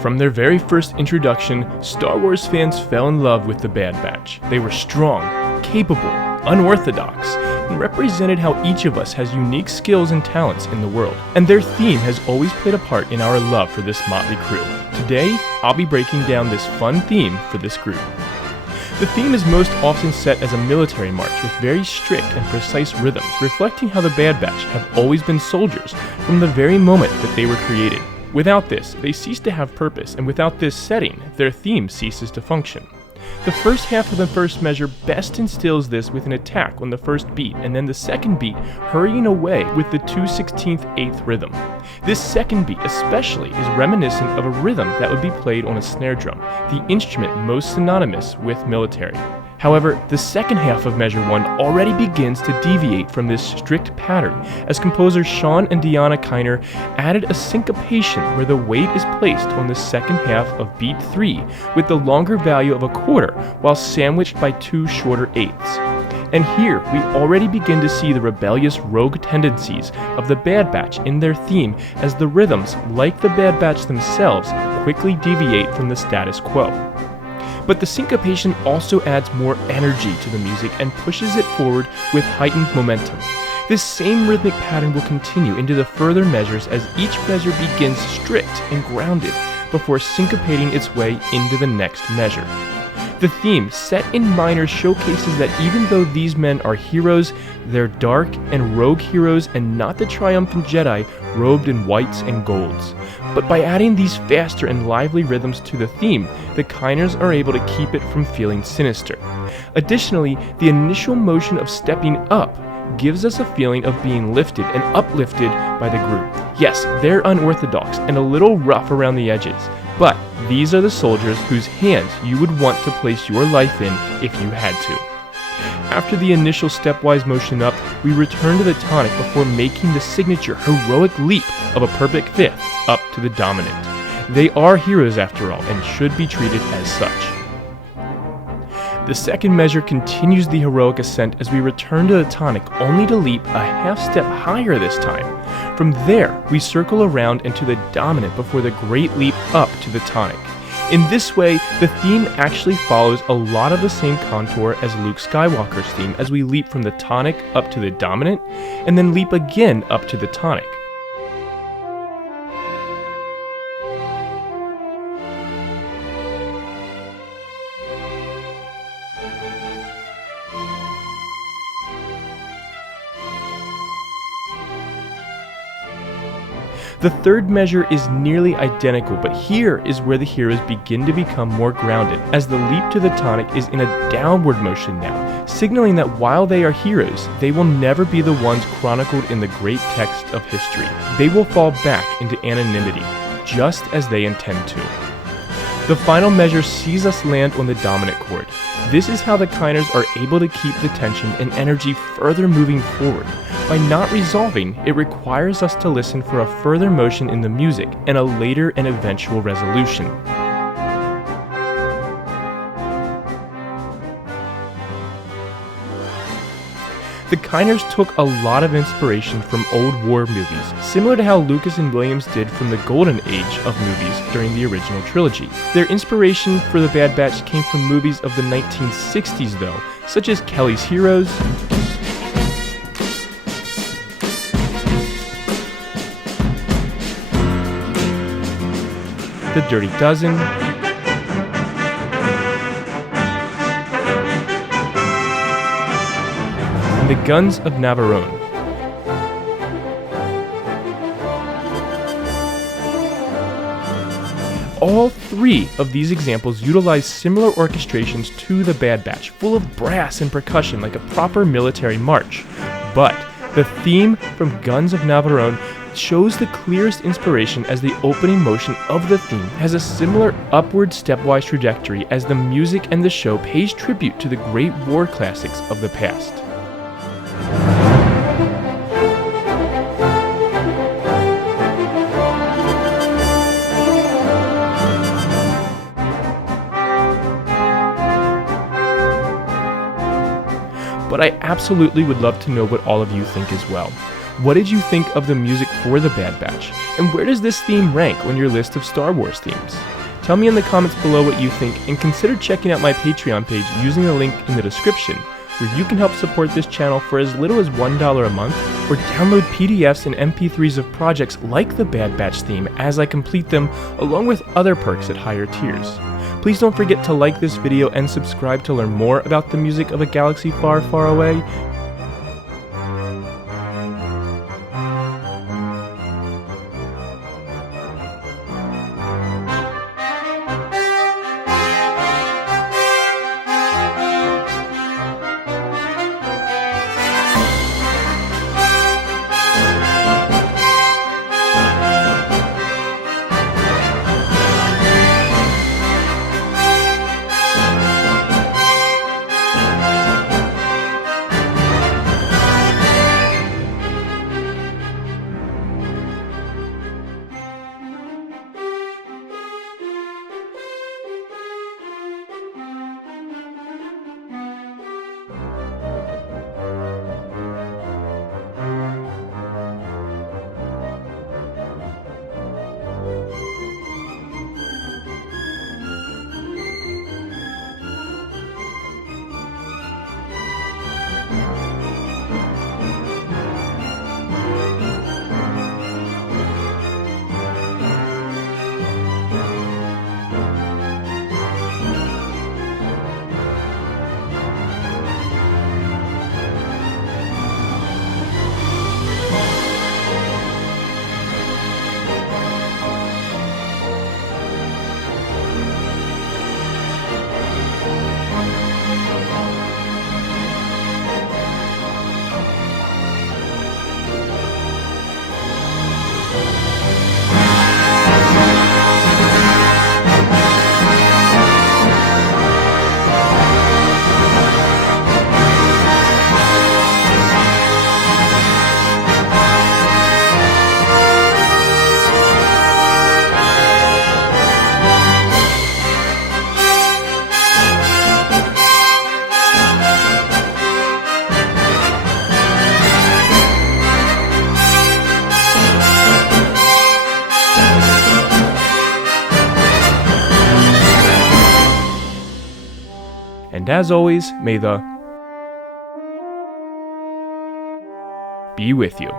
From their very first introduction, Star Wars fans fell in love with the Bad Batch. They were strong, capable, unorthodox, and represented how each of us has unique skills and talents in the world. And their theme has always played a part in our love for this motley crew. Today, I'll be breaking down this fun theme for this group. The theme is most often set as a military march with very strict and precise rhythms, reflecting how the Bad Batch have always been soldiers from the very moment that they were created. Without this, they cease to have purpose, and without this setting, their theme ceases to function. The first half of the first measure best instills this with an attack on the first beat, and then the second beat hurrying away with the 2/16/8 rhythm. This second beat especially is reminiscent of a rhythm that would be played on a snare drum, the instrument most synonymous with military. However, the second half of measure 1 already begins to deviate from this strict pattern, as composers Sean and Deanna Kiner added a syncopation where the weight is placed on the second half of beat 3 with the longer value of a quarter, while sandwiched by 2 shorter eighths. And here, we already begin to see the rebellious rogue tendencies of the Bad Batch in their theme, as the rhythms, like the Bad Batch themselves, quickly deviate from the status quo. But the syncopation also adds more energy to the music and pushes it forward with heightened momentum. This same rhythmic pattern will continue into the further measures as each measure begins strict and grounded before syncopating its way into the next measure. The theme, set in minor, showcases that even though these men are heroes, they're dark and rogue heroes and not the triumphant Jedi robed in whites and golds. But by adding these faster and lively rhythms to the theme, the Kiners are able to keep it from feeling sinister. Additionally, the initial motion of stepping up gives us a feeling of being lifted and uplifted by the group. Yes, they're unorthodox and a little rough around the edges, but these are the soldiers whose hands you would want to place your life in if you had to. After the initial stepwise motion up, we return to the tonic before making the signature heroic leap of a perfect fifth up to the dominant. They are heroes after all and should be treated as such. The second measure continues the heroic ascent as we return to the tonic, only to leap a half step higher this time. From there, we circle around into the dominant before the great leap up to the tonic. In this way, the theme actually follows a lot of the same contour as Luke Skywalker's theme, as we leap from the tonic up to the dominant, and then leap again up to the tonic. The third measure is nearly identical, but here is where the heroes begin to become more grounded, as the leap to the tonic is in a downward motion now, signaling that while they are heroes, they will never be the ones chronicled in the great text of history. They will fall back into anonymity, just as they intend to. The final measure sees us land on the dominant chord. This is how the Kiners are able to keep the tension and energy further moving forward. By not resolving, it requires us to listen for a further motion in the music and a later and eventual resolution. The Kiners took a lot of inspiration from old war movies, similar to how Lucas and Williams did from the golden age of movies during the original trilogy. Their inspiration for the Bad Batch came from movies of the 1960s though, such as Kelly's Heroes, The Dirty Dozen, and The Guns of Navarone. All three of these examples utilize similar orchestrations to the Bad Batch, full of brass and percussion like a proper military march. But the theme from Guns of Navarone shows the clearest inspiration, as the opening motion of the theme has a similar upward stepwise trajectory as the music, and the show pays tribute to the great war classics of the past. But I absolutely would love to know what all of you think as well. What did you think of the music for The Bad Batch? And where does this theme rank on your list of Star Wars themes? Tell me in the comments below what you think, and consider checking out my Patreon page using the link in the description, where you can help support this channel for as little as $1 a month, or download PDFs and MP3s of projects like the Bad Batch theme as I complete them, along with other perks at higher tiers. Please don't forget to like this video and subscribe to learn more about the music of a galaxy far, far away. And as always, may the be with you.